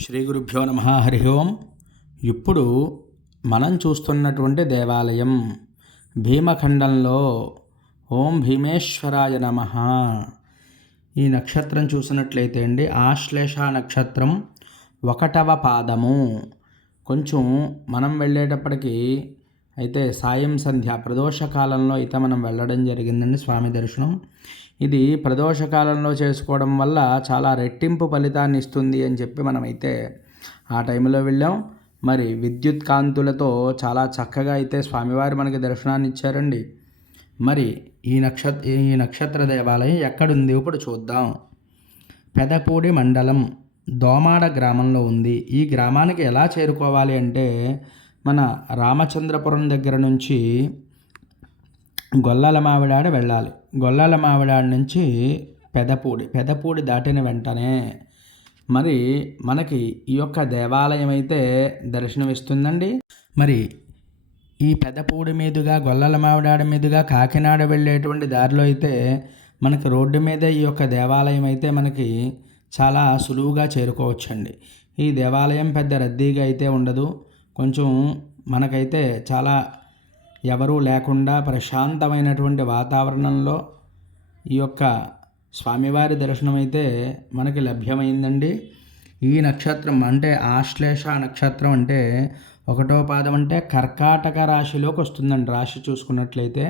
శ్రీ గురుభ్యో నమ. హరి ఓం. ఇప్పుడు మనం చూస్తున్నటువంటి దేవాలయం భీమఖండంలో ఓం భీమేశ్వరాయ నమ. ఈ నక్షత్రం చూసినట్లయితే అండి, ఆశ్లేష నక్షత్రం 1వ పాదము. కొంచెం మనం వెళ్ళేటప్పటికి అయితే సాయం సంధ్య ప్రదోషకాలంలో అయితే మనం వెళ్ళడం జరిగిందండి స్వామి దర్శనం. ఇది ప్రదోషకాలంలో చేసుకోవడం వల్ల చాలా రెట్టింపు ఫలితాన్ని ఇస్తుంది అని చెప్పి మనమైతే ఆ టైంలో వెళ్ళాం. మరి విద్యుత్ కాంతులతో చాలా చక్కగా అయితే స్వామివారు మనకి దర్శనాన్ని ఇచ్చారండి. మరి ఈ నక్షత్ర దేవాలయం ఎక్కడుంది ఇప్పుడు చూద్దాం. పెదపూడి మండలం దోమాడ గ్రామంలో ఉంది. ఈ గ్రామానికి ఎలా చేరుకోవాలి అంటే, మన రామచంద్రపురం దగ్గర నుంచి గొల్లల మావిడాడ వెళ్ళాలి. గొల్లల మావిడాడ నుంచి పెదపూడి దాటిన వెంటనే మరి మనకి ఈ యొక్క దేవాలయం అయితే దర్శనమిస్తుందండి. మరి ఈ పెదపూడి మీదుగా గొల్లల మావిడాడ మీదుగా కాకినాడ వెళ్ళేటువంటి దారిలో అయితే మనకి రోడ్డు మీద ఈ యొక్క దేవాలయం అయితే మనకి చాలా సులువుగా చేరుకోవచ్చండి. ఈ దేవాలయం పెద్ద రద్దీగా అయితే ఉండదు. కొంచెం మనకైతే చాలా ఎవరూ లేకుండా ప్రశాంతమైనటువంటి వాతావరణంలో ఈ యొక్క స్వామివారి దర్శనం అయితే మనకి లభ్యమైందండి. ఈ నక్షత్రం అంటే ఆశ్లేష నక్షత్రం అంటే 1వ పాదం అంటే కర్కాటక రాశిలోకి వస్తుందండి. రాశి చూసుకున్నట్లయితే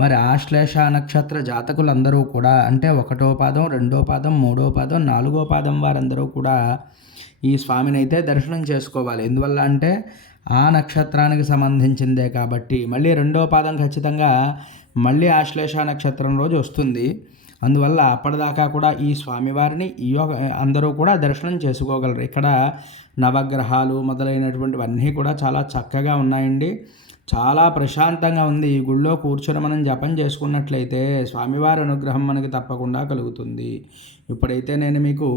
మరి ఆశ్లేష నక్షత్ర జాతకులందరూ కూడా అంటే 1వ పాదం, 2వ పాదం, 3వ పాదం, 4వ పాదం వారందరూ కూడా ఈ స్వామిని అయితే దర్శనం చేసుకోవాలి. ఎందువల్ల అంటే ఆ నక్షత్రానికి సంబంధించిందే కాబట్టి. మళ్ళీ 2వ పాదం ఖచ్చితంగా మళ్ళీ ఆశ్లేష నక్షత్రం రోజు వస్తుంది. అందువల్ల అప్పటిదాకా కూడా ఈ స్వామివారిని అందరూ కూడా దర్శనం చేసుకోగలరు. ఇక్కడ నవగ్రహాలు మొదలైనటువంటివన్నీ కూడా చాలా చక్కగా ఉన్నాయండి. చాలా ప్రశాంతంగా ఉంది. ఈ గుళ్ళో కూర్చొని మనం జపం చేసుకున్నట్లయితే స్వామివారి అనుగ్రహం మనకి తప్పకుండా కలుగుతుంది. ఇప్పుడైతే నేను మీకు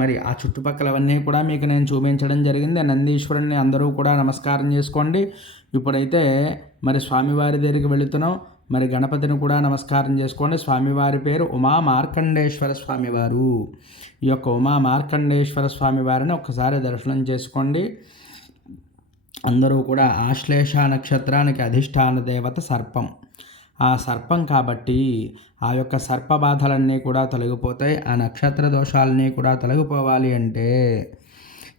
మరి ఆ చుట్టుపక్కలవన్నీ కూడా మీకు నేను చూపించడం జరిగింది. నందీశ్వరుని అందరూ కూడా నమస్కారం చేసుకోండి. ఇప్పుడైతే మరి స్వామివారి దగ్గరికి వెళుతున్నాం. మరి గణపతిని కూడా నమస్కారం చేసుకోండి. స్వామివారి పేరు ఉమా మార్కండేశ్వర స్వామివారు. ఈ యొక్క ఉమా మార్కండేశ్వర స్వామివారిని ఒక్కసారి దర్శనం చేసుకోండి. అందరూ కూడా ఆశ్లేష నక్షత్రానికి అధిష్టాన దేవత సర్పం. ఆ సర్పం కాబట్టి ఆ యొక్క సర్పబాధలన్నీ కూడా తొలగిపోతాయి. ఆ నక్షత్ర దోషాలన్నీ కూడా తొలగిపోవాలి అంటే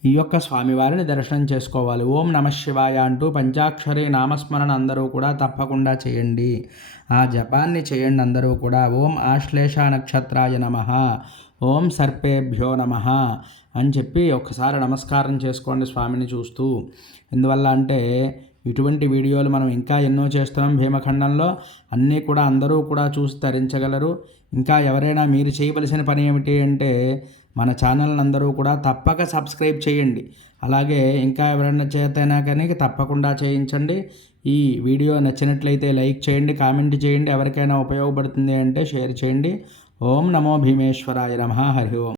ఈ యొక్క స్వామివారిని దర్శనం చేసుకోవాలి. ఓం నమ శివాయ అంటూ పంచాక్షరి నామస్మరణ అందరూ కూడా తప్పకుండా చేయండి. ఆ జపాన్ని చేయండి అందరూ కూడా. ఓం ఆశ్లేష నక్షత్రాయ నమః, ఓం సర్పేభ్యో నమః అని చెప్పి ఒకసారి నమస్కారం చేసుకోండి స్వామిని చూస్తూ. ఎందువల్ల అంటే ఇటువంటి వీడియోలు మనం ఇంకా ఎన్నో చేస్తున్నాం భీమఖండంలో. అన్నీ కూడా అందరూ కూడా చూసి తరించగలరు. ఇంకా ఎవరైనా మీరు చేయవలసిన పని ఏమిటి అంటే మన ఛానల్ని అందరూ కూడా తప్పక సబ్స్క్రైబ్ చేయండి. అలాగే ఇంకా ఎవరైనా చేతైనా కానీ తప్పకుండా చేయించండి. ఈ వీడియో నచ్చినట్లయితే లైక్ చేయండి, కామెంట్ చేయండి. ఎవరికైనా ఉపయోగపడుతుంది అంటే షేర్ చేయండి. ఓం నమో భీమేశ్వరాయ నమః. హరి ఓం.